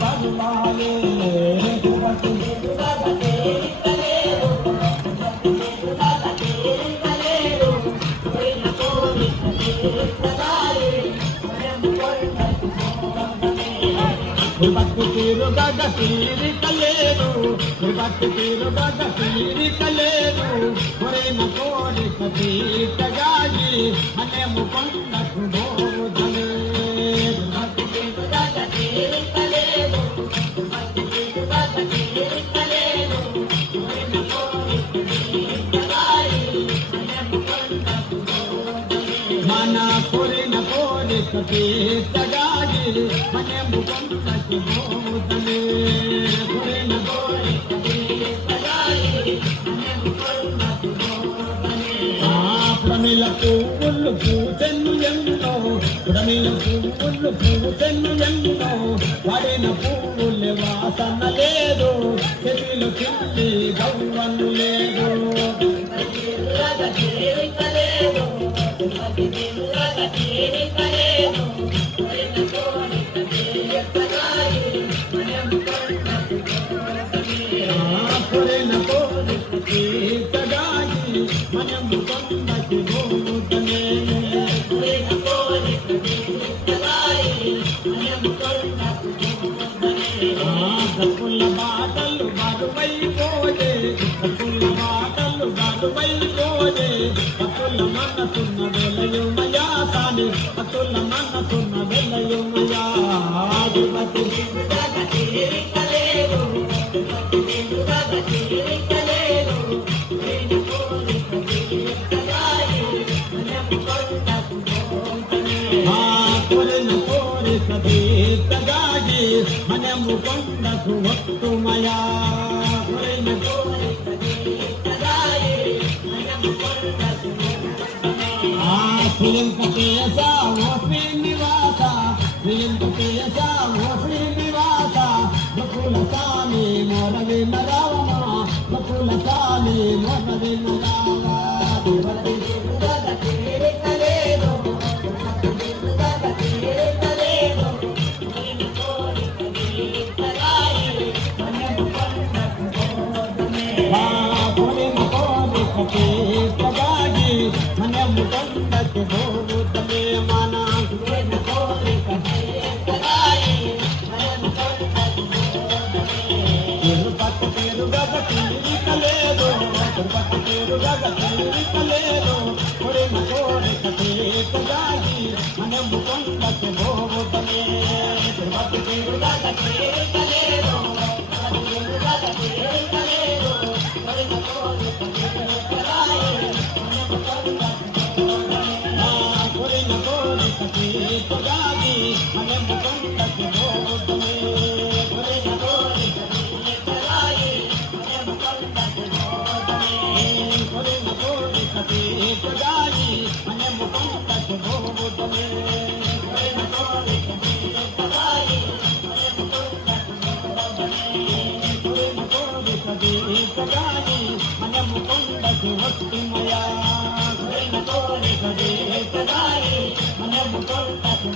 బరువాలే బతుకు తీరు గడ్డ తీరికలేదు బతుకు తీరు గడ్డ తీరికలేదు కొరైన కోరిక తీర్చగాలి అనేము కొండకు బోధలే బతుకు తీరు గడ్డ తీరికలేదు బతుకు తీరు గడ్డ తీరికలేదు కొరైన కోరిక తీర్చగాలి అనేము కొండకు బోధలే మన కొరైన కోరిక తీర్చగాలి అనేము కొండకు బోధలే కొరైన కోరిక తీర్చగాలి అనేము కొండకు బోధలే ప్రమిళ పువ్వులు పూసెన్ను ఎన్నో ప్రమిళ పువ్వులు పూసెన్ను ఎన్నో వాడిన పువ్వుల వాసన లేదు చెవిలో కిల్లి గవ్వను లేదు కొరైన కోరిక తీర్చగాలి మనము కొండకు బోధలే కొరైన కోరిక తీర్చగాలి మనము కొండకు బోధలే సకుల బాటలు బరువైపోయే సకుల బాటలు బరువైపోయే సకుల మనసున్న వెలయుమయా సాని సకుల మనసున్న వెలయుమయా ఆదిపతి కొరైన కోరిక తీర్చగాలి మనము కొండకు వస్తుమయా కొరైన కోరిక తీర్చగాలి మనము కొండకు శ్రీయంకటేశ ఓ శ్రీనివాస శ్రీయంకటేశ ఓ శ్రీనివాస బకుల సామి మొరవి నరావమ బకుల సామి మొరవి నరావ తీర్చగాలి మనము కొండకు బోధలే మన కొరైన కోరిక తీర్చగాలి మనము కొండకు బోధలే తిరుపతి తీరుగగ తీరికలేదు తిరుపతి తీరుగగ తీరికలేదు కొరైన కోరిక తీర్చగాలి మనము కొండకు బోధలే తిరుపతి తీరుగగ తీరికలేదు తిరుగగ తీరికలేదు కొరైన కోరిక తీర్చగాలి మనము కొండకు బోధలే కొరైన కోరిక తీర్చగాలి మనము కొండకు బోధలే కొరైన కోరిక తీర్చగాలి మనము కొండకు బోధలే కొరైన కోరిక తీర్చగాలి మనము కొండకు బోధలే కొరైన కోరిక తీర్చగాలి మనము కొండకు వస్తుమయా కొరైన కోరిక తీర్చగాలి మనము కొండకు